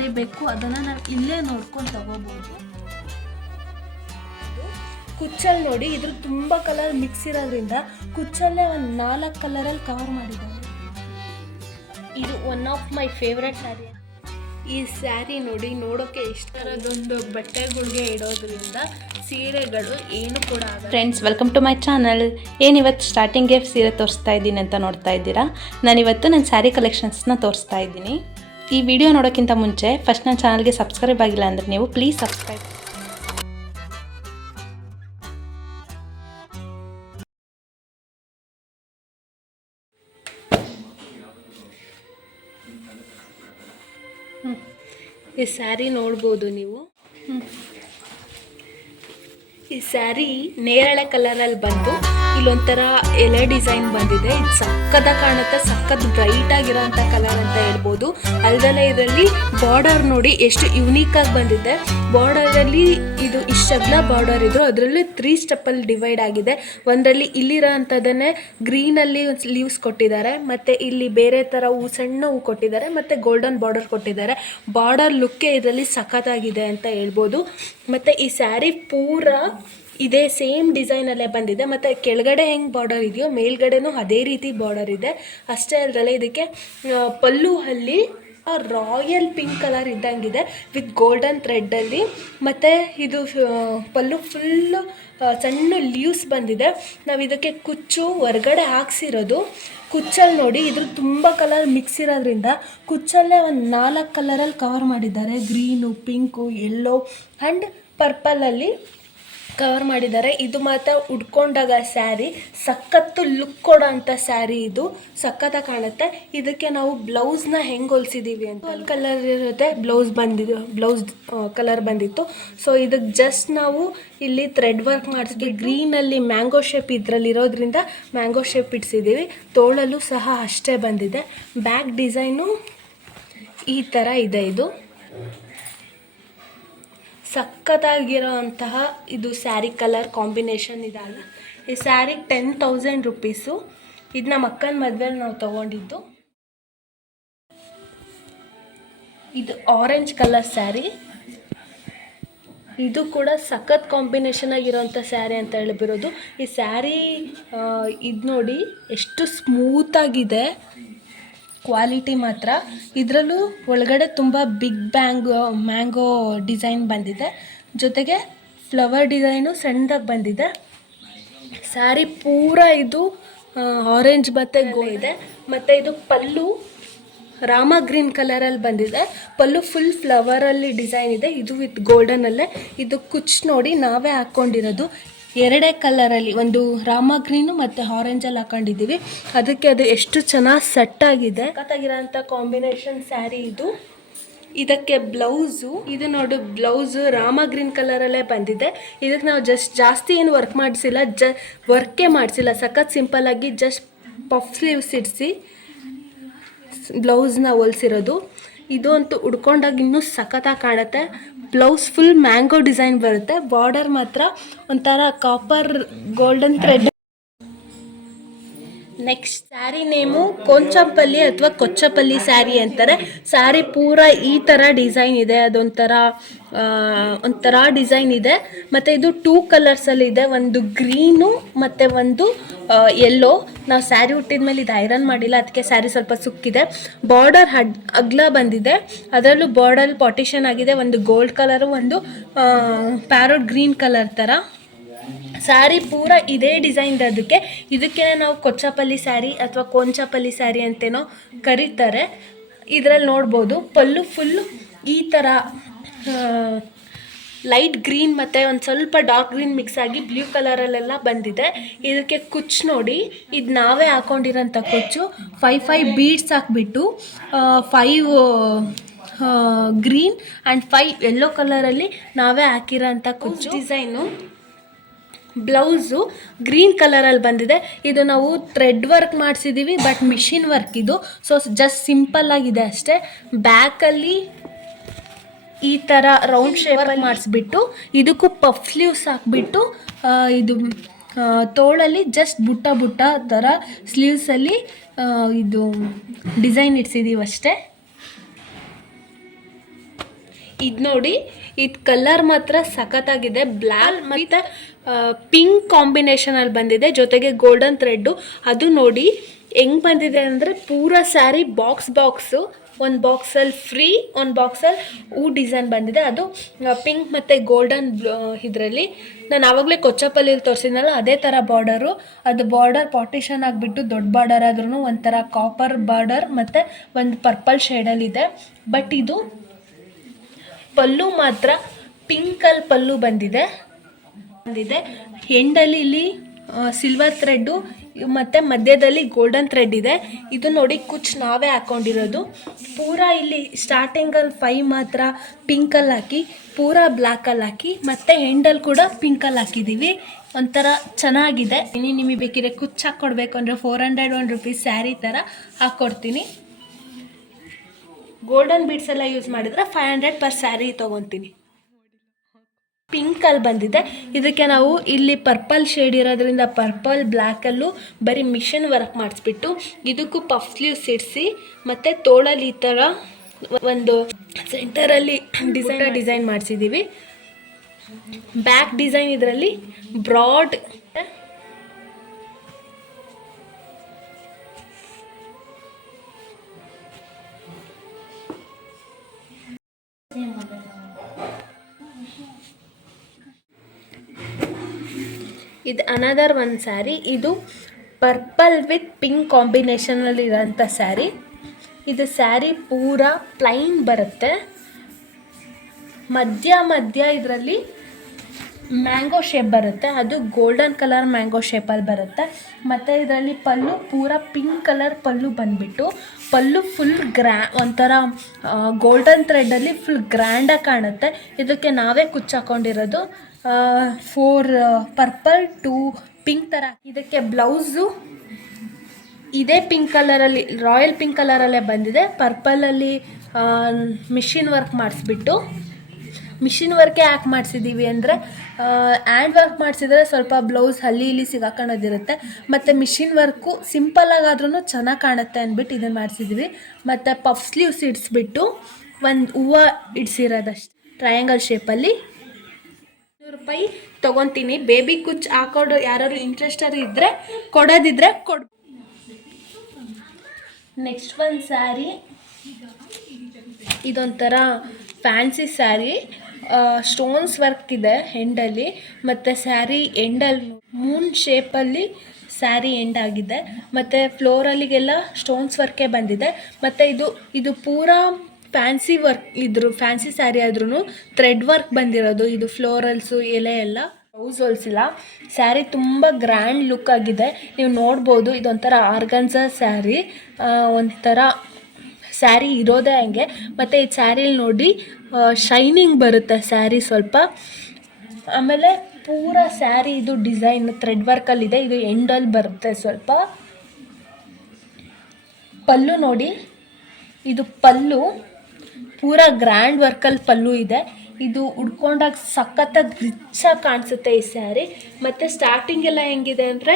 ಸ್ಯಾರಿ ಬೇಕು ಅದನ್ನು ನಾವು ಇಲ್ಲೇ ನೋಡ್ಕೊಂಡು ತಗೋಬೋದು. ಕುಚ್ಚಲ್ಲಿ ನೋಡಿ ಇದ್ರ ತುಂಬ ಕಲರ್ ಮಿಕ್ಸ್ ಇರೋದ್ರಿಂದ ಕುಚ್ಚಲ್ಲೇ ಒಂದು 4 ಕಲರಲ್ಲಿ ಕವರ್ ಮಾಡಿದ್ದಾರೆ. ಇದು one of my favourite sari. ಈ ಸ್ಯಾರಿ ನೋಡಿ ನೋಡೋಕ್ಕೆ ಎಷ್ಟು ಥರದೊಂದು ಬಟ್ಟೆಗಳಿಗೆ ಇಡೋದ್ರಿಂದ ಸೀರೆಗಳು ಏನು ಕೂಡ ಆಗಲ್ಲ. Friends, welcome to my channel. ಏನಿವತ್ತು ಸ್ಟಾರ್ಟಿಂಗ್ಗೆ ಸೀರೆ ತೋರಿಸ್ತಾ ಇದ್ದೀನಿ ಅಂತ ನೋಡ್ತಾ ಇದ್ದೀರಾ. ನಾನಿವತ್ತು ನನ್ನ ಸ್ಯಾರಿ ಕಲೆಕ್ಷನ್ಸ್ನ ತೋರಿಸ್ತಾ ಇದ್ದೀನಿ. ಈ ವಿಡಿಯೋ ನೋಡೋಕ್ಕಿಂತ ಮುಂಚೆ ಫಸ್ಟ್ ನನ್ನ ಚಾನಲ್ಗೆ ಸಬ್ಸ್ಕ್ರೈಬ್ ಆಗಿಲ್ಲ ಅಂದರೆ ನೀವು ಪ್ಲೀಸ್ ಸಬ್ಸ್ಕ್ರೈಬ್. ಈ ಸ್ಯಾರಿ ನೋಡ್ಬೋದು ನೀವು. ಈ ಸ್ಯಾರಿ ನೇರಳೆ ಕಲರಲ್ಲಿ ಬಂತು. ಇಲ್ಲೊಂಥರ ಎಲೆ ಡಿಸೈನ್ ಬಂದಿದೆ. ಇದು ಸಕ್ಕದ ಕಾಣುತ್ತೆ, ಸಕ್ಕತ್ ಬ್ರೈಟ್ ಆಗಿರೋಂಥ ಕಲರ್ ಅಂತ ಹೇಳ್ಬೋದು. ಅಲ್ಲದೆ ಇದರಲ್ಲಿ ಬಾರ್ಡರ್ ನೋಡಿ ಎಷ್ಟು ಯುನೀಕ್ ಆಗಿ ಬಂದಿದೆ. ಬಾರ್ಡರಲ್ಲಿ ಇದು ಇಷ್ಟಗ್ಲ ಬಾರ್ಡರ್ ಇದ್ರು ಅದರಲ್ಲಿ 3 ಸ್ಟೆಪ್ಪಲ್ಲಿ ಡಿವೈಡ್ ಆಗಿದೆ. ಒಂದರಲ್ಲಿ ಇಲ್ಲಿರೋ ಅಂಥದ್ದನ್ನೇ ಗ್ರೀನಲ್ಲಿ ಲೀವ್ಸ್ ಕೊಟ್ಟಿದ್ದಾರೆ, ಮತ್ತು ಇಲ್ಲಿ ಬೇರೆ ಥರ ಸಣ್ಣ ಹೂ ಕೊಟ್ಟಿದ್ದಾರೆ, ಮತ್ತು ಗೋಲ್ಡನ್ ಬಾರ್ಡರ್ ಕೊಟ್ಟಿದ್ದಾರೆ. ಬಾರ್ಡರ್ ಲುಕ್ಕೇ ಇದರಲ್ಲಿ ಸಖತ್ತಾಗಿದೆ ಅಂತ ಹೇಳ್ಬೋದು. ಮತ್ತು ಈ ಸ್ಯಾರಿ ಪೂರ ಇದೇ ಸೇಮ್ ಡಿಸೈನಲ್ಲೇ ಬಂದಿದೆ. ಮತ್ತು ಕೆಳಗಡೆ ಹೆಂಗೆ ಬಾರ್ಡರ್ ಇದೆಯೋ ಮೇಲ್ಗಡೆನೂ ಅದೇ ರೀತಿ ಬಾರ್ಡರ್ ಇದೆ. ಅಷ್ಟೇ ಅಲ್ಲದೆ ಇದಕ್ಕೆ ಪಲ್ಲು ಅಲ್ಲಿ ರಾಯಲ್ ಪಿಂಕ್ ಕಲರ್ ಇದ್ದಂಗಿದೆ ವಿತ್ ಗೋಲ್ಡನ್ ಥ್ರೆಡ್ಡಲ್ಲಿ. ಮತ್ತು ಇದು ಪಲ್ಲು ಫುಲ್ಲು ಸಣ್ಣ ಲೀವ್ಸ್ ಬಂದಿದೆ. ನಾವು ಇದಕ್ಕೆ ಕುಚ್ಚು ಹೊರಗಡೆ ಹಾಕ್ಸಿರೋದು. ಕುಚ್ಚಲ್ಲಿ ನೋಡಿ ಇದ್ರ ತುಂಬ ಕಲರ್ ಮಿಕ್ಸ್ ಇರೋದ್ರಿಂದ ಕುಚ್ಚಲ್ಲೇ ಒಂದು 4 ಕಲರಲ್ಲಿ ಕವರ್ ಮಾಡಿದ್ದಾರೆ. ಗ್ರೀನು, ಪಿಂಕು, ಯೆಲ್ಲೋ ಆ್ಯಂಡ್ ಪರ್ಪಲಲ್ಲಿ ಕವರ್ ಮಾಡಿದ್ದಾರೆ. ಇದು ಮಾತ್ರ ಉಟ್ಕೊಂಡಾಗ ಸ್ಯಾರಿ ಸಖತ್ತು ಲುಕ್ ಕೊಡೋ ಅಂಥ ಸ್ಯಾರಿ. ಇದು ಸಖತ್ತಾಗಿ ಕಾಣುತ್ತೆ. ಇದಕ್ಕೆ ನಾವು ಬ್ಲೌಸ್ನ ಹೆಂಗೆ ಹೊಲಿಸಿದ್ದೀವಿ ಅಂತ ಕಲರ್ ಇರುತ್ತೆ. ಬ್ಲೌಸ್ ಕಲರ್ ಬಂದಿತ್ತು. ಸೊ ಇದಕ್ಕೆ ಜಸ್ಟ್ ನಾವು ಇಲ್ಲಿ ಥ್ರೆಡ್ ವರ್ಕ್ ಮಾಡಿಸಿದ್ವಿ. ಗ್ರೀನಲ್ಲಿ ಮ್ಯಾಂಗೋ ಶೇಪ್ ಇದರಲ್ಲಿರೋದ್ರಿಂದ ಮ್ಯಾಂಗೋ ಶೇಪ್ ಇಡ್ಸಿದ್ದೀವಿ. ತೋಳಲ್ಲೂ ಸಹ ಅಷ್ಟೇ ಬಂದಿದೆ. ಬ್ಯಾಕ್ ಡಿಸೈನು ಈ ಥರ ಇದೆ. ಇದು ಸಖತ್ತಾಗಿರೋ ಅಂತಹ ಇದು ಸ್ಯಾರಿ ಕಲರ್ ಕಾಂಬಿನೇಷನ್ ಇದಲ್ಲ. ಈ ಸ್ಯಾರಿ 10,000 ರುಪೀಸು. ಇದು ನಮ್ಮ ಅಕ್ಕನ ಮದುವೆಲಿ ನಾವು ತೊಗೊಂಡಿದ್ದು. ಇದು ಆರೆಂಜ್ ಕಲರ್ ಸ್ಯಾರಿ. ಇದು ಕೂಡ ಸಖತ್ ಕಾಂಬಿನೇಷನ್ ಆಗಿರೋಂಥ ಸ್ಯಾರಿ ಅಂತ ಹೇಳ್ಬಿರೋದು. ಈ ಸ್ಯಾರಿ ಇದು ನೋಡಿ ಎಷ್ಟು ಸ್ಮೂತಾಗಿದೆ, ಕ್ವಾಲಿಟಿ ಮಾತ್ರ. ಇದರಲ್ಲೂ ಒಳಗಡೆ ತುಂಬ ಬಿಗ್ ಮ್ಯಾಂಗೋ ಡಿಸೈನ್ ಬಂದಿದೆ, ಜೊತೆಗೆ ಫ್ಲವರ್ ಡಿಸೈನು ಸಣ್ಣದಾಗಿ ಬಂದಿದೆ. ಸ್ಯಾರಿ ಪೂರ ಇದು ಆರೆಂಜ್ ಮತ್ತು ಇದೆ. ಮತ್ತು ಇದು ಪಲ್ಲು ರಾಮ ಗ್ರೀನ್ ಕಲರಲ್ಲಿ ಬಂದಿದೆ. ಪಲ್ಲು ಫುಲ್ ಫ್ಲವರಲ್ಲಿ ಡಿಸೈನ್ ಇದೆ. ಇದು ವಿತ್ ಗೋಲ್ಡನಲ್ಲೇ. ಇದು ಕುಚ್ಚು ನೋಡಿ ನಾವೇ ಹಾಕ್ಕೊಂಡಿರೋದು. 2 ಕಲರಲ್ಲಿ, ಒಂದು ರಾಮ ಗ್ರೀನು ಮತ್ತು ಆರೆಂಜಲ್ಲಿ ಹಾಕೊಂಡಿದ್ದೀವಿ. ಅದಕ್ಕೆ ಅದು ಎಷ್ಟು ಚೆನ್ನಾಗಿ ಸೆಟ್ ಆಗಿದೆ. ಸಖತ್ತಾಗಿರೋಂಥ ಕಾಂಬಿನೇಷನ್ ಸ್ಯಾರಿ ಇದು. ಇದಕ್ಕೆ ಬ್ಲೌಸು ಇದು ನೋಡು, ಬ್ಲೌಸು ರಾಮ ಗ್ರೀನ್ ಕಲರಲ್ಲೇ ಬಂದಿದೆ. ಇದಕ್ಕೆ ನಾವು ಜಾಸ್ತಿ ಏನು ವರ್ಕ್ ಮಾಡಿಸಿಲ್ಲ, ವರ್ಕೇ ಮಾಡಿಸಿಲ್ಲ. ಸಖತ್ ಸಿಂಪಲ್ಲಾಗಿ ಜಸ್ಟ್ ಪಫ್ ಸ್ಲೀವ್ಸ್ ಇಡಿಸಿ ಬ್ಲೌಸ್ನ ಹೊಲಿಸಿರೋದು. ಇದು ಅಂತೂ ಉಡ್ಕೊಂಡಾಗ ಇನ್ನೂ ಸಖತ್ತಾಗಿ ಕಾಣುತ್ತೆ. ಬ್ಲೌಸ್ ಫುಲ್ ಮ್ಯಾಂಗೋ ಡಿಸೈನ್ ಬರುತ್ತೆ. ಬಾರ್ಡರ್ ಮಾತ್ರ ಒಂಥರ copper golden thread. Next sari name ಕೊಂಚಂಪಲ್ಲಿ ಅಥವಾ ಕೊಚ್ಚಪಲ್ಲಿ ಸ್ಯಾರಿ ಅಂತಾರೆ. ಸ್ಯಾರಿ ಪೂರ ಈ ಥರ ಡಿಸೈನ್ ಇದೆ. ಒಂಥರ ಡಿಸೈನ್ ಇದೆ. ಮತ್ತು ಇದು 2 ಕಲರ್ಸಲ್ಲಿ ಇದೆ. ಒಂದು ಗ್ರೀನು ಮತ್ತು ಒಂದು ಯೆಲ್ಲೋ. ನಾವು ಸ್ಯಾರಿ ಹುಟ್ಟಿದ ಮೇಲೆ ಇದು ಐರನ್ ಮಾಡಿಲ್ಲ, ಅದಕ್ಕೆ ಸ್ಯಾರಿ ಸ್ವಲ್ಪ ಸುಕ್ಕಿದೆ. ಬಾರ್ಡರ್ ಅಗ್ಲ ಬಂದಿದೆ. ಅದರಲ್ಲೂ ಬಾರ್ಡರ್ ಪಾರ್ಟಿಷನ್ ಆಗಿದೆ. ಒಂದು ಗೋಲ್ಡ್ ಕಲರು, ಒಂದು ಪ್ಯಾರೋಟ್ ಗ್ರೀನ್ ಕಲರ್ ಥರ. ಸ್ಯಾರಿ ಪೂರ ಇದೇ ಡಿಸೈನ್ ಅದಕ್ಕೆ. ಇದಕ್ಕೆ ನಾವು ಕೊಚ್ಚಪಲ್ಲಿ ಸ್ಯಾರಿ ಅಥವಾ ಕೊಂಚಪಲ್ಲಿ ಸ್ಯಾರಿ ಅಂತೇನೋ ಕರೀತಾರೆ. ಇದರಲ್ಲಿ ನೋಡ್ಬೋದು ಪಲ್ಲು ಫುಲ್ಲು ಈ ಥರ ಲೈಟ್ ಗ್ರೀನ್ ಮತ್ತು ಒಂದು ಸ್ವಲ್ಪ ಡಾರ್ಕ್ ಗ್ರೀನ್ ಮಿಕ್ಸ್ ಆಗಿ ಬ್ಲೂ ಕಲರಲ್ಲೆಲ್ಲ ಬಂದಿದೆ. ಇದಕ್ಕೆ ಕುಚ್ಚು ನೋಡಿ, ಇದು ನಾವೇ ಹಾಕ್ಕೊಂಡಿರೋಂಥ ಕುಚ್ಚು. 5 ಬೀಡ್ಸ್ ಹಾಕ್ಬಿಟ್ಟು 5 ಗ್ರೀನ್ ಆ್ಯಂಡ್ 5 ಯೆಲ್ಲೋ ಕಲರಲ್ಲಿ ನಾವೇ ಹಾಕಿರೋಂಥ ಕುಚ್ಚು. ಡಿಸೈನು ಬ್ಲೌಸು ಗ್ರೀನ್ ಕಲರಲ್ಲಿ ಬಂದಿದೆ. ಇದು ನಾವು ಥ್ರೆಡ್ ವರ್ಕ್ ಮಾಡಿಸಿದ್ದೀವಿ, ಬಟ್ ಮಿಷಿನ್ ವರ್ಕ್ ಇದು. ಸೊ ಜಸ್ಟ್ ಸಿಂಪಲ್ ಆಗಿದೆ ಅಷ್ಟೇ. ಬ್ಯಾಕಲ್ಲಿ ಈ ಥರ ರೌಂಡ್ ಶೇಪಲ್ಲಿ ಮಾಡಿಸ್ಬಿಟ್ಟು ಇದಕ್ಕೂ ಪಫ್ ಸ್ಲೀವ್ಸ್ ಹಾಕ್ಬಿಟ್ಟು ಇದು ತೋಳಲ್ಲಿ ಜಸ್ಟ್ ಬುಟ್ಟ ಥರ ಸ್ಲೀವ್ಸಲ್ಲಿ ಇದು ಡಿಸೈನ್ ಇಡ್ಸಿದ್ದೀವಿ ಅಷ್ಟೇ. ಇದು ನೋಡಿ, ಇದು ಕಲರ್ ಮಾತ್ರ ಸಖತ್ತಾಗಿದೆ. ಬ್ಲ್ಯಾಕ್ ಮತ್ತು ಪಿಂಕ್ ಕಾಂಬಿನೇಷನಲ್ಲಿ ಬಂದಿದೆ, ಜೊತೆಗೆ ಗೋಲ್ಡನ್ ಥ್ರೆಡ್ಡು. ಅದು ನೋಡಿ ಹೆಂಗೆ ಬಂದಿದೆ ಅಂದರೆ ಪೂರ ಸ್ಯಾರಿ ಬಾಕ್ಸು, ಒಂದು ಬಾಕ್ಸಲ್ಲಿ ಫ್ರೀ, ಒಂದು ಬಾಕ್ಸಲ್ಲಿ ಹೂ ಡಿಸೈನ್ ಬಂದಿದೆ. ಅದು ಪಿಂಕ್ ಮತ್ತು ಗೋಲ್ಡನ್ ಇದರಲ್ಲಿ ನಾನು ಆವಾಗಲೇ ಕೊಚ್ಚಪಲ್ಲಿಲಿ ತೋರಿಸಿದ್ನಲ್ಲ ಅದೇ ಥರ ಬಾರ್ಡರು. ಅದು ಬಾರ್ಡರ್ ಪಾರ್ಟಿಷನ್ ಆಗಿಬಿಟ್ಟು ದೊಡ್ಡ ಬಾರ್ಡರ್ ಆದ್ರೂ ಒಂಥರ ಕಾಪರ್ ಬಾರ್ಡರ್ ಮತ್ತು ಒಂದು ಪರ್ಪಲ್ ಶೇಡಲ್ಲಿದೆ. ಬಟ್ ಇದು ಪಲ್ಲು ಮಾತ್ರ ಪಿಂಕಲ್ಲಿ ಪಲ್ಲು ಬಂದಿದೆ. ಎಂಡಲ್ಲಿ ಇಲ್ಲಿ ಸಿಲ್ವರ್ ಥ್ರೆಡ್ಡು ಮತ್ತು ಮಧ್ಯದಲ್ಲಿ ಗೋಲ್ಡನ್ ಥ್ರೆಡ್ ಇದೆ. ಇದು ನೋಡಿ ಕುಚ್ ನಾವೇ ಹಾಕ್ಕೊಂಡಿರೋದು. ಪೂರಾ ಇಲ್ಲಿ ಸ್ಟಾರ್ಟಿಂಗಲ್ಲಿ 5 ಮಾತ್ರ ಪಿಂಕಲ್ಲಿ ಹಾಕಿ, ಪೂರಾ ಬ್ಲ್ಯಾಕಲ್ಲಿ ಹಾಕಿ, ಮತ್ತು ಎಂಡಲ್ಲಿ ಕೂಡ ಪಿಂಕಲ್ಲಿ ಹಾಕಿದ್ದೀವಿ. ಒಂಥರ ಚೆನ್ನಾಗಿದೆ. ಇನ್ನು ನಿಮಗೆ ಬೇಕಿದ್ರೆ ಕುಚ್ಚು ಹಾಕ್ಕೊಡ್ಬೇಕು ಅಂದರೆ 401 ರೂಪೀಸ್ ಸ್ಯಾರಿ ಥರ ಹಾಕ್ಕೊಡ್ತೀನಿ. ಗೋಲ್ಡನ್ ಬೀಡ್ಸ್ ಎಲ್ಲ ಯೂಸ್ ಮಾಡಿದರೆ 500 ಪರ್ ಸ್ಯಾರಿ ತೊಗೊತೀನಿ. ಪಿಂಕಲ್ಲಿ ಬಂದಿದೆ. ಇದಕ್ಕೆ ನಾವು ಇಲ್ಲಿ ಪರ್ಪಲ್ ಶೇಡ್ ಇರೋದ್ರಿಂದ ಪರ್ಪಲ್ ಬ್ಲ್ಯಾಕಲ್ಲೂ ಬರೀ ಮಿಷನ್ ವರ್ಕ್ ಮಾಡಿಸ್ಬಿಟ್ಟು ಇದಕ್ಕೂ ಪಫ್ ಸ್ಲೀವ್ಸ್ ಇಡಿಸಿ ಮತ್ತು ತೋಳಲ್ಲಿ ಈ ಥರ ಒಂದು ಸೆಂಟರಲ್ಲಿ ಡಿಸೈನ್ ಮಾಡಿಸಿದ್ದೀವಿ. ಬ್ಯಾಕ್ ಡಿಸೈನ್ ಇದರಲ್ಲಿ ಬ್ರಾಡ್ ಇದು ಅನದರ್ ಒಂದು ಸ್ಯಾರಿ. ಇದು ಪರ್ಪಲ್ ವಿತ್ ಪಿಂಕ್ ಕಾಂಬಿನೇಷನಲ್ಲಿ ಇರೋಂಥ ಸ್ಯಾರಿ. ಇದು ಸ್ಯಾರಿ ಪೂರಾ ಪ್ಲೈನ್ ಬರುತ್ತೆ. ಮಧ್ಯ ಇದರಲ್ಲಿ ಮ್ಯಾಂಗೋ ಶೇಪ್ ಬರುತ್ತೆ, ಅದು ಗೋಲ್ಡನ್ ಕಲರ್ ಮ್ಯಾಂಗೋ ಶೇಪಲ್ಲಿ ಬರುತ್ತೆ. ಮತ್ತು ಇದರಲ್ಲಿ ಪಲ್ಲು ಪೂರಾ ಪಿಂಕ್ ಕಲರ್ ಪಲ್ಲು ಬಂದುಬಿಟ್ಟು ಪಲ್ಲು ಫುಲ್ ಒಂಥರ ಗೋಲ್ಡನ್ ಥ್ರೆಡ್ಡಲ್ಲಿ ಫುಲ್ ಗ್ರ್ಯಾಂಡಾಗಿ ಕಾಣುತ್ತೆ. ಇದಕ್ಕೆ ನಾವೇ ಕುಚ್ಚಾಕೊಂಡಿರೋದು 4 ಪರ್ಪಲ್ 2 ಪಿಂಕ್ ಥರ. ಇದಕ್ಕೆ ಬ್ಲೌಸು ಇದೇ ಪಿಂಕ್ ಕಲರಲ್ಲಿ, ರಾಯಲ್ ಪಿಂಕ್ ಕಲರಲ್ಲೇ ಬಂದಿದೆ. ಪರ್ಪಲಲ್ಲಿ ಮಿಷಿನ್ ವರ್ಕ್ ಮಾಡಿಸ್ಬಿಟ್ಟು, ಮಿಷಿನ್ ವರ್ಕೇ ಯಾಕೆ ಮಾಡಿಸಿದ್ದೀವಿ ಅಂದರೆ ಹ್ಯಾಂಡ್ ವರ್ಕ್ ಮಾಡಿಸಿದ್ರೆ ಸ್ವಲ್ಪ ಬ್ಲೌಸ್ ಅಲ್ಲಿ ಇಲ್ಲಿ ಸಿಗಾಕೊಳ್ಳೋದಿರುತ್ತೆ. ಮತ್ತು ಮಿಷಿನ್ ವರ್ಕು ಸಿಂಪಲ್ಲಾಗಾದ್ರೂ ಚೆನ್ನಾಗಿ ಕಾಣುತ್ತೆ ಅಂದ್ಬಿಟ್ಟು ಇದನ್ನು ಮಾಡಿಸಿದ್ವಿ. ಮತ್ತು ಪಫ್ ಸ್ಲೀವ್ಸ್ ಇಡಿಸ್ಬಿಟ್ಟು ಒಂದು ಹೂವು ಇಡಿಸಿರೋದಷ್ಟು ಟ್ರಯಾಂಗಲ್ ಶೇಪಲ್ಲಿ. 100 ರೂಪಾಯಿ ತೊಗೊತೀನಿ. ಬೇಬಿ ಕುಚ್ ಹಾಕೋದು ಯಾರು ಇಂಟ್ರೆಸ್ಟರ್ ಇದ್ದರೆ ಕೊಡೋದಿದ್ರೆ ಕೊಡ್. ನೆಕ್ಸ್ಟ್ ಒಂದು ಸ್ಯಾರಿ, ಇದೊಂಥರ ಫ್ಯಾನ್ಸಿ ಸ್ಯಾರಿ. ಸ್ಟೋನ್ಸ್ ವರ್ಕ್ ಇದೆ ಎಂಡಲ್ಲಿ, ಮತ್ತು ಸ್ಯಾರಿ ಎಂಡಲ್ಲಿ ಮೂನ್ ಶೇಪಲ್ಲಿ ಸ್ಯಾರಿ ಎಂಡ್ ಆಗಿದೆ. ಮತ್ತು ಫ್ಲೋರಲ್ಲಿಗೆಲ್ಲ ಸ್ಟೋನ್ಸ್ ವರ್ಕೇ ಬಂದಿದೆ. ಮತ್ತು ಇದು ಪೂರಾ ಫ್ಯಾನ್ಸಿ ವರ್ಕ್ ಫ್ಯಾನ್ಸಿ ಸ್ಯಾರಿ ಆದ್ರೂ ಥ್ರೆಡ್ ವರ್ಕ್ ಬಂದಿರೋದು. ಇದು ಫ್ಲೋರಲ್ಸು ಎಲೆ ಎಲ್ಲ ಬ್ಲೌಸ್ ಹೊಲ್ಸಿಲ್ಲ. ಸ್ಯಾರಿ ತುಂಬ ಗ್ರ್ಯಾಂಡ್ ಲುಕ್ ಆಗಿದೆ, ನೀವು ನೋಡ್ಬೋದು. ಇದೊಂಥರ ಆರ್ಗನ್ಸಾ ಸ್ಯಾರಿ, ಒಂಥರ ಸ್ಯಾರಿ ಇರೋದೇ ಹಂಗೆ. ಮತ್ತು ಈ ಸ್ಯಾರಿಲಿ ನೋಡಿ ಶೈನಿಂಗ್ ಬರುತ್ತೆ ಸ್ಯಾರಿ ಸ್ವಲ್ಪ. ಆಮೇಲೆ ಪೂರಾ ಸ್ಯಾರಿ ಇದು ಡಿಸೈನ್ ಥ್ರೆಡ್ ವರ್ಕಲ್ಲಿದೆ. ಇದು ಎಂಡಲ್ಲಿ ಬರುತ್ತೆ ಸ್ವಲ್ಪ. ಪಲ್ಲು ನೋಡಿ, ಇದು ಪಲ್ಲು ಪೂರಾ ಗ್ರ್ಯಾಂಡ್ ವರ್ಕಲ್ಲಿ ಪಲ್ಲು ಇದೆ. ಇದು ಉಡ್ಕೊಂಡಾಗ ಸಖತ್ತಾಗಿ ರಿಚ್ಚಾಗಿ ಕಾಣಿಸುತ್ತೆ ಈ ಸ್ಯಾರಿ. ಮತ್ತು ಸ್ಟಾರ್ಟಿಂಗ್ ಎಲ್ಲ ಹೆಂಗಿದೆ ಅಂದರೆ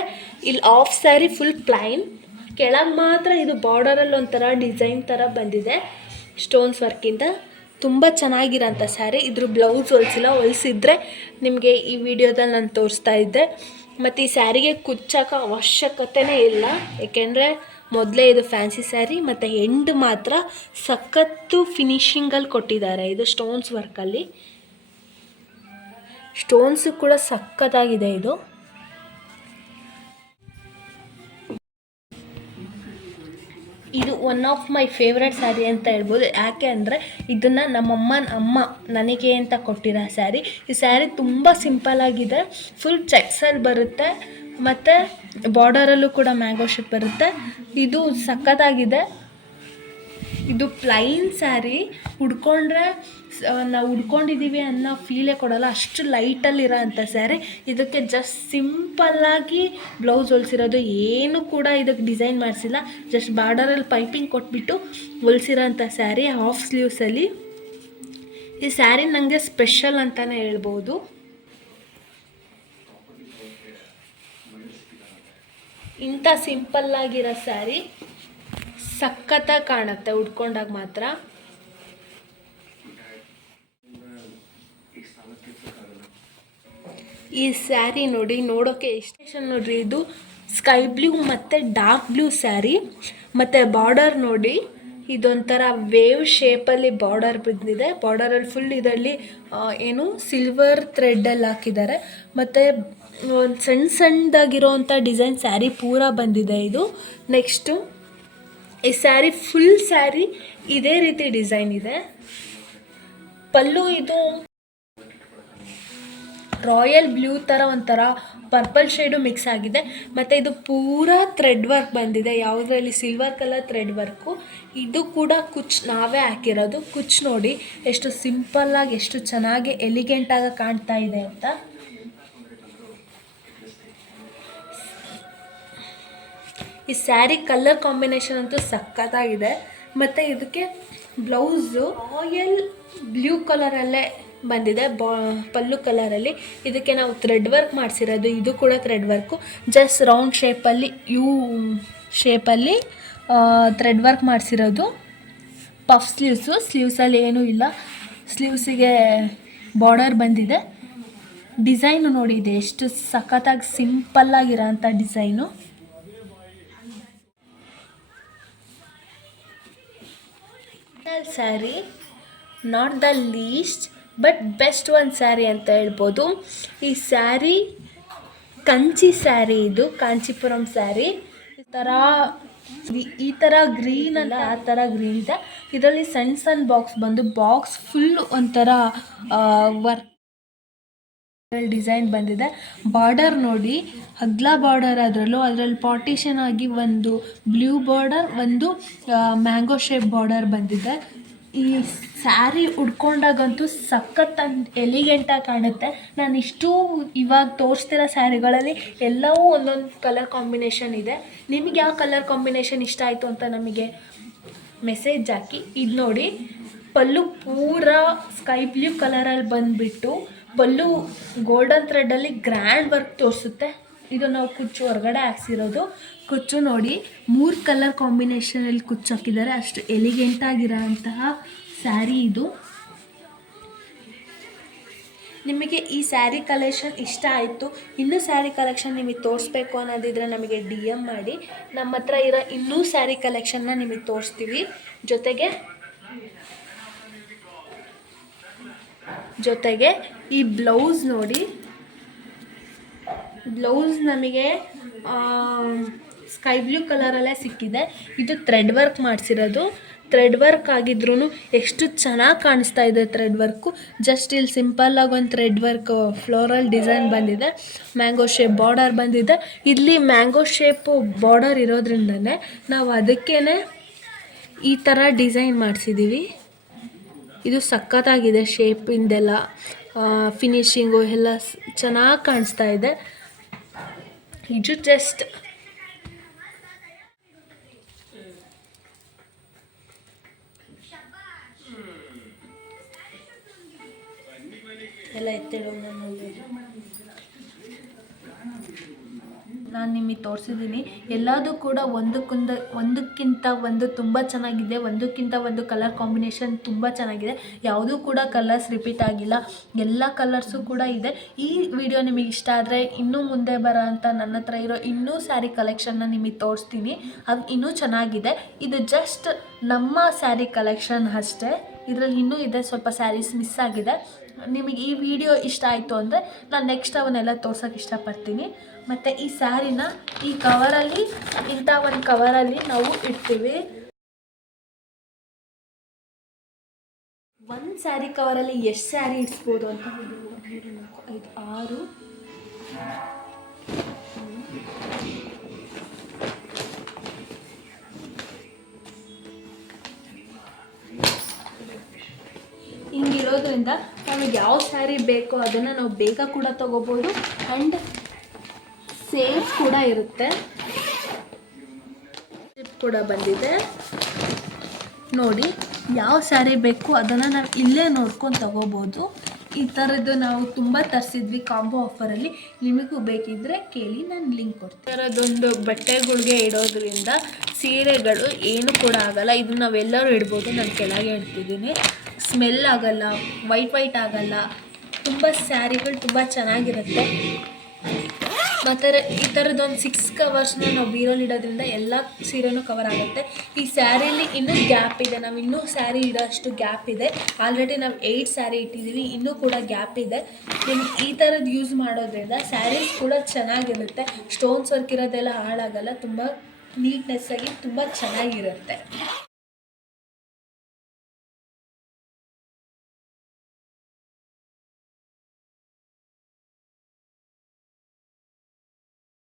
ಇಲ್ಲಿ ಆಫ್ ಸ್ಯಾರಿ ಫುಲ್ ಪ್ಲೈನ್, ಕೆಳಗೆ ಮಾತ್ರ ಇದು ಬಾರ್ಡರಲ್ಲಿ ಒಂಥರ ಡಿಸೈನ್ ಥರ ಬಂದಿದೆ ಸ್ಟೋನ್ಸ್ ವರ್ಕಿಂದ. ತುಂಬ ಚೆನ್ನಾಗಿರೋಂಥ ಸ್ಯಾರಿ. ಇದ್ರ ಬ್ಲೌಸ್ ಹೊಲಿಸಿದ್ರೆ ನಿಮಗೆ ಈ ವಿಡಿಯೋದಲ್ಲಿ ನಾನು ತೋರಿಸ್ತಾ ಇದ್ದೆ. ಮತ್ತು ಈ ಸ್ಯಾರಿಗೆ ಕುಚ್ಚೋಕೆ ಅವಶ್ಯಕತೆಯೇ ಇಲ್ಲ, ಏಕೆಂದರೆ ಮೊದಲೇ ಇದು ಫ್ಯಾನ್ಸಿ ಸ್ಯಾರಿ. ಮತ್ತು ಎಂಡ್ ಮಾತ್ರ ಸಖತ್ತು ಫಿನಿಶಿಂಗಲ್ಲಿ ಕೊಟ್ಟಿದ್ದಾರೆ. ಇದು ಸ್ಟೋನ್ಸ್ ವರ್ಕಲ್ಲಿ, ಸ್ಟೋನ್ಸು ಕೂಡ ಸಖತ್ತಾಗಿದೆ. ಇದು one of my favourite sari ಅಂತ ಹೇಳ್ಬೋದು. ಯಾಕೆ ಅಂದರೆ ಇದನ್ನು ಅಮ್ಮ ನನಗೆ ಅಂತ ಕೊಟ್ಟಿರೋ ಸ್ಯಾರಿ. ಈ ಸ್ಯಾರಿ ತುಂಬ ಸಿಂಪಲ್ಲಾಗಿದೆ, ಫುಲ್ ಚೆಕ್ಸಲ್ಲಿ ಬರುತ್ತೆ. ಮತ್ತು ಬಾರ್ಡರಲ್ಲೂ ಕೂಡ ಮ್ಯಾಂಗೋ ಶೇಪ್ ಬರುತ್ತೆ. ಇದು ಸಖತ್ತಾಗಿದೆ. ಇದು ಪ್ಲೈನ್ ಸ್ಯಾರಿ, ಉಡ್ಕೊಂಡ್ರೆ ನಾವು ಉಡ್ಕೊಂಡಿದ್ದೀವಿ ಅನ್ನೋ ಫೀಲೇ ಕೊಡೋಲ್ಲ, ಅಷ್ಟು ಲೈಟಲ್ಲಿರೋ ಅಂಥ ಸ್ಯಾರಿ. ಇದಕ್ಕೆ ಜಸ್ಟ್ ಸಿಂಪಲ್ಲಾಗಿ ಬ್ಲೌಸ್ ಹೊಲಿಸಿರೋದು, ಏನು ಕೂಡ ಇದಕ್ಕೆ ಡಿಸೈನ್ ಮಾಡಿಸಿಲ್ಲ. ಜಸ್ಟ್ ಬಾರ್ಡರಲ್ಲಿ ಪೈಪಿಂಗ್ ಕೊಟ್ಬಿಟ್ಟು ಹೊಲಿಸಿರೋ ಅಂಥ ಸ್ಯಾರಿ ಹಾಫ್ ಸ್ಲೀವ್ಸಲ್ಲಿ. ಈ ಸ್ಯಾರಿ ನನಗೆ ಸ್ಪೆಷಲ್ ಅಂತಲೇ ಹೇಳ್ಬೋದು. ಇಂಥ ಸಿಂಪಲ್ಲಾಗಿರೋ ಸ್ಯಾರಿ ಸಖತ್ತಾಗಿ ಕಾಣುತ್ತೆ ಉಡ್ಕೊಂಡಾಗ ಮಾತ್ರ. ಈ ಸ್ಯಾರಿ ನೋಡಿ, ನೋಡೋಕ್ಕೆ ಎಷ್ಟು ನೋಡ್ರಿ, ಇದು ಸ್ಕೈ ಬ್ಲೂ ಮತ್ತು ಡಾರ್ಕ್ ಬ್ಲೂ ಸ್ಯಾರಿ. ಮತ್ತು ಬಾರ್ಡರ್ ನೋಡಿ, ಇದೊಂಥರ ವೇವ್ ಶೇಪಲ್ಲಿ ಬಾರ್ಡರ್ ಬಿದ್ದಿದೆ. ಬಾರ್ಡರಲ್ಲಿ ಫುಲ್ ಇದರಲ್ಲಿ ಏನು ಸಿಲ್ವರ್ ಥ್ರೆಡ್ಡಲ್ಲಿ ಹಾಕಿದ್ದಾರೆ. ಮತ್ತು ಒಂದು ಸಣ್ಣದಾಗಿರೋವಂಥ ಡಿಸೈನ್ ಸ್ಯಾರಿ ಪೂರ ಬಂದಿದೆ ಇದು. ನೆಕ್ಸ್ಟು ಈ ಸ್ಯಾರಿ ಫುಲ್ ಸ್ಯಾರಿ ಇದೇ ರೀತಿ ಡಿಸೈನ್ ಇದೆ. ಪಲ್ಲು ಇದು ರಾಯಲ್ ಬ್ಲೂ ಥರ ಒಂಥರ ಪರ್ಪಲ್ ಶೇಡು ಮಿಕ್ಸ್ ಆಗಿದೆ. ಮತ್ತು ಇದು ಪೂರಾ ಥ್ರೆಡ್ ವರ್ಕ್ ಬಂದಿದೆ, ಯಾವುದರಲ್ಲಿ ಸಿಲ್ವರ್ ಕಲರ್ ಥ್ರೆಡ್ ವರ್ಕು. ಇದು ಕೂಡ ಕುಚ್ ನಾವೇ ಹಾಕಿರೋದು. ಕುಚ್ ನೋಡಿ ಎಷ್ಟು ಸಿಂಪಲ್ಲಾಗಿ, ಎಷ್ಟು ಚೆನ್ನಾಗಿ ಎಲಿಗೆಂಟಾಗಿ ಕಾಣ್ತಾ ಇದೆ ಅಂತ. ಈ ಸ್ಯಾರಿ ಕಲರ್ ಕಾಂಬಿನೇಷನ್ ಅಂತೂ ಸಖತ್ತಾಗಿದೆ. ಮತ್ತು ಇದಕ್ಕೆ ಬ್ಲೌಸು ರಾಯಲ್ ಬ್ಲೂ ಕಲರಲ್ಲೇ ಬಂದಿದೆ, ಪಲ್ಲು ಕಲರಲ್ಲಿ. ಇದಕ್ಕೆ ನಾವು ಥ್ರೆಡ್ ವರ್ಕ್ ಮಾಡಿಸಿರೋದು. ಇದು ಕೂಡ ಥ್ರೆಡ್ ವರ್ಕು, ಜಸ್ಟ್ ರೌಂಡ್ ಶೇಪಲ್ಲಿ ಶೇಪಲ್ಲಿ ಥ್ರೆಡ್ ವರ್ಕ್ ಮಾಡಿಸಿರೋದು. ಪಫ್ ಸ್ಲೀವ್ಸಲ್ಲಿ ಏನೂ ಇಲ್ಲ, ಸ್ಲೀವ್ಸಿಗೆ ಬಾರ್ಡರ್ ಬಂದಿದೆ. ಡಿಸೈನು ನೋಡಿ, ಇದೆ ಎಷ್ಟು ಸಖತ್ತಾಗಿ ಸಿಂಪಲ್ಲಾಗಿರೋ ಅಂಥ design. Sari not the least but best one sari ಅಂತ ಹೇಳ್ಬೋದು. ಈ ಸ್ಯಾರಿ ಕಂಚಿ ಸ್ಯಾರಿ, ಇದು ಕಾಂಚೀಪುರಂ ಸ್ಯಾರಿ. ಈ ಥರ ಗ್ರೀನ್ ಅಲ್ಲ, ಆ ಥರ ಗ್ರೀನ್ ಇದೆ. ಇದರಲ್ಲಿ ಸಣ್ಣ ಸಣ್ಣ ಬಾಕ್ಸ್ ಫುಲ್ ಒಂಥರ ವರ್ಕ್ ಡಿಸೈನ್ ಬಂದಿದೆ. ಬಾರ್ಡರ್ ನೋಡಿ, ಅಗ್ಲ ಬಾರ್ಡರ್. ಅದರಲ್ಲಿ ಪಾರ್ಟಿಷನ್ ಆಗಿ ಒಂದು ಬ್ಲೂ ಬಾರ್ಡರ್, ಒಂದು ಮ್ಯಾಂಗೋ ಶೇಪ್ ಬಾರ್ಡರ್ ಬಂದಿದೆ. ಈ ಸ್ಯಾರಿ ಉಡ್ಕೊಂಡಾಗಂತೂ ಸಖತ್ ಎಲಿಗೆಂಟಾಗಿ ಕಾಣುತ್ತೆ. ನಾನು ಇವಾಗ ತೋರಿಸ್ತಿರೋ ಸ್ಯಾರಿಗಳಲ್ಲಿ ಎಲ್ಲವೂ ಒಂದೊಂದು ಕಲರ್ ಕಾಂಬಿನೇಷನ್ ಇದೆ. ನಿಮಗೆ ಯಾವ ಕಲರ್ ಕಾಂಬಿನೇಷನ್ ಇಷ್ಟ ಆಯಿತು ಅಂತ ನಮಗೆ ಮೆಸೇಜ್ ಹಾಕಿ. ಇದು ನೋಡಿ, ಪಲ್ಲು ಪೂರ ಸ್ಕೈ ಬ್ಲೂ ಕಲರಲ್ಲಿ ಬಂದುಬಿಟ್ಟು ಪಲ್ಲು ಗೋಲ್ಡನ್ ಥ್ರೆಡ್ಡಲ್ಲಿ ಗ್ರ್ಯಾಂಡ್ ವರ್ಕ್ ತೋರಿಸುತ್ತೆ. ಇದು ನಾವು ಕುಚ್ಚು ಹೊರಗಡೆ ಹಾಕ್ಸಿರೋದು. ಕುಚ್ಚು ನೋಡಿ, 3 ಕಲರ್ ಕಾಂಬಿನೇಷನಲ್ಲಿ ಕುಚ್ಚು ಹಾಕಿದ್ದಾರೆ. ಅಷ್ಟು ಎಲಿಗೆಂಟಾಗಿರೋ ಅಂತಹ ಸ್ಯಾರಿ ಇದು. ನಿಮಗೆ ಈ ಸ್ಯಾರಿ ಕಲೆಕ್ಷನ್ ಇಷ್ಟ ಆಯಿತು, ಇನ್ನೂ ಸ್ಯಾರಿ ಕಲೆಕ್ಷನ್ ನಿಮಗೆ ತೋರಿಸ್ಬೇಕು ಅನ್ನೋದಿದ್ರೆ ನಮಗೆ DM ಮಾಡಿ. ನಮ್ಮ ಹತ್ರ ಇರೋ ಇನ್ನೂ ಸ್ಯಾರಿ ಕಲೆಕ್ಷನ್ನ ನಿಮಗೆ ತೋರಿಸ್ತೀವಿ. ಜೊತೆಗೆ ಈ ಬ್ಲೌಸ್ ನೋಡಿ, ಬ್ಲೌಸ್ ನಮಗೆ ಸ್ಕೈ ಬ್ಲೂ ಕಲರಲ್ಲೇ ಸಿಕ್ಕಿದೆ. ಇದು ಥ್ರೆಡ್ ವರ್ಕ್ ಮಾಡಿಸಿರೋದು. ಥ್ರೆಡ್ ವರ್ಕ್ ಆಗಿದ್ರೂ ಎಷ್ಟು ಚೆನ್ನಾಗಿ ಕಾಣಿಸ್ತಾ ಇದೆ ಥ್ರೆಡ್ ವರ್ಕು. ಜಸ್ಟ್ ಇಲ್ಲಿ ಸಿಂಪಲ್ಲಾಗಿ ಒಂದು ಥ್ರೆಡ್ ವರ್ಕ್ ಫ್ಲೋರಲ್ ಡಿಸೈನ್ ಬಂದಿದೆ. ಮ್ಯಾಂಗೋ ಶೇಪ್ ಬಾರ್ಡರ್ ಬಂದಿದೆ. ಇಲ್ಲಿ ಮ್ಯಾಂಗೋ ಶೇಪು ಬಾರ್ಡರ್ ಇರೋದ್ರಿಂದನೇ ನಾವು ಅದಕ್ಕೇ ಈ ಥರ ಡಿಸೈನ್ ಮಾಡಿಸಿದ್ದೀವಿ. ಇದು ಸಖತ್ತಾಗಿದೆ, ಶೇಪಿಂದೆಲ್ಲ ಫಿನಿಶಿಂಗು ಎಲ್ಲ ಚೆನ್ನಾಗಿ ಕಾಣಿಸ್ತಾ ಇದೆ. ಇದು ಜಸ್ಟ್ ಎಲ್ಲ ಎತ್ತೇಳೋ ನಾನು ನಿಮಗೆ ತೋರಿಸಿದ್ದೀನಿ. ಎಲ್ಲದೂ ಕೂಡ ಒಂದಕ್ಕಿಂತ ಒಂದು ತುಂಬ ಚೆನ್ನಾಗಿದೆ. ಒಂದಕ್ಕಿಂತ ಒಂದು ಕಲರ್ ಕಾಂಬಿನೇಷನ್ ತುಂಬ ಚೆನ್ನಾಗಿದೆ. ಯಾವುದೂ ಕೂಡ ಕಲರ್ಸ್ ರಿಪೀಟ್ ಆಗಿಲ್ಲ, ಎಲ್ಲ ಕಲರ್ಸು ಕೂಡ ಇದೆ. ಈ ವಿಡಿಯೋ ನಿಮಗೆ ಇಷ್ಟ ಆದರೆ ಇನ್ನೂ ಮುಂದೆ ಬರೋ ಅಂಥ ನನ್ನ ಹತ್ರ ಇರೋ ಇನ್ನೂ ಸ್ಯಾರಿ ಕಲೆಕ್ಷನ್ನ ನಿಮಗೆ ತೋರಿಸ್ತೀನಿ. ಅದು ಇನ್ನೂ ಚೆನ್ನಾಗಿದೆ. ಇದು ಜಸ್ಟ್ ನಮ್ಮ ಸ್ಯಾರಿ ಕಲೆಕ್ಷನ್ ಅಷ್ಟೇ. ಇದರಲ್ಲಿ ಇನ್ನೂ ಇದೆ, ಸ್ವಲ್ಪ ಸ್ಯಾರೀಸ್ ಮಿಸ್ ಆಗಿದೆ. ನಿಮಗೆ ಈ ವಿಡಿಯೋ ಇಷ್ಟ ಆಯಿತು ಅಂದರೆ ನಾನು ನೆಕ್ಸ್ಟ್ ಅವನ್ನೆಲ್ಲ ತೋರ್ಸೋಕ್ಕೆ ಇಷ್ಟಪಡ್ತೀನಿ. ಮತ್ತು ಈ ಸ್ಯಾರಿನ ಈ ಕವರಲ್ಲಿ, ಇಂಥ ಒಂದು ಕವರಲ್ಲಿ ನಾವು ಇಡ್ತೀವಿ. ಒಂದು ಸ್ಯಾರಿ ಕವರಲ್ಲಿ ಎಷ್ಟು ಸ್ಯಾರಿ ಇಡ್ಸ್ಬೋದು ಅಂತ 1 2 3 4 5 6 ಹಿಂಗಿರೋದ್ರಿಂದ ನಮಗೆ ಯಾವ ಸ್ಯಾರಿ ಬೇಕೋ ಅದನ್ನು ನಾವು ಬೇಗ ಕೂಡ ತೊಗೋಬೋದು. ಆ್ಯಂಡ್ ಸೇಫ್ ಕೂಡ ಇರುತ್ತೆ. ಜಿಪ್ ಕೂಡ ಬಂದಿದೆ ನೋಡಿ. ಯಾವ ಸ್ಯಾರಿ ಬೇಕು ಅದನ್ನು ನಾವು ಇಲ್ಲೇ ನೋಡ್ಕೊಂಡು ತೊಗೋಬೋದು. ಈ ಥರದ್ದು ನಾವು ತುಂಬ ತರಿಸಿದ್ವಿ ಕಾಂಬೋ ಆಫರಲ್ಲಿ. ನಿಮಗೂ ಬೇಕಿದ್ದರೆ ಕೇಳಿ, ನಾನು ಲಿಂಕ್ ಕೊಡ್ತೀನಿ. ಈ ಥರದೊಂದು ಬಟ್ಟೆಗಳಿಗೆ ಇಡೋದ್ರಿಂದ ಸೀರೆಗಳು ಏನು ಕೂಡ ಆಗಲ್ಲ. ಇದನ್ನು ನಾವೆಲ್ಲರೂ ಇಡ್ಬೋದು. ನಾನು ಕೆಳಗೆ ಇಡ್ತಿದ್ದೀನಿ. ಸ್ಮೆಲ್ ಆಗಲ್ಲ, ವೈಟ್ ಆಗಲ್ಲ. ತುಂಬ ಸ್ಯಾರಿಗಳು ತುಂಬ ಚೆನ್ನಾಗಿರುತ್ತೆ. ಮತ್ತು ಈ ಥರದ್ದೊಂದು 6 ಕವರ್ಸ್ನ ನಾವು ಬೀರಲ್ಲಿ ಇಡೋದ್ರಿಂದ ಎಲ್ಲ ಸೀರೆನೂ ಕವರ್ ಆಗುತ್ತೆ. ಈ ಸ್ಯಾರಿಲಿ ಇನ್ನೂ ಗ್ಯಾಪ್ ಇದೆ, ನಾವು ಇನ್ನೂ ಸ್ಯಾರಿ ಇಡೋಷ್ಟು ಗ್ಯಾಪ್ ಇದೆ. ಆಲ್ರೆಡಿ ನಾವು 8 ಸ್ಯಾರಿ ಇಟ್ಟಿದ್ದೀವಿ, ಇನ್ನೂ ಕೂಡ ಗ್ಯಾಪ್ ಇದೆ. ನಿಮ್ಗೆ ಈ ಥರದ್ದು ಯೂಸ್ ಮಾಡೋದ್ರಿಂದ ಸ್ಯಾರೀಸ್ ಕೂಡ ಚೆನ್ನಾಗಿರುತ್ತೆ. ಸ್ಟೋನ್ಸ್ ವರ್ಕ್ ಇರೋದೆಲ್ಲ ಹಾಳಾಗಲ್ಲ, ತುಂಬ ನೀಟ್ನೆಸ್ಸಾಗಿ ತುಂಬ ಚೆನ್ನಾಗಿರುತ್ತೆ.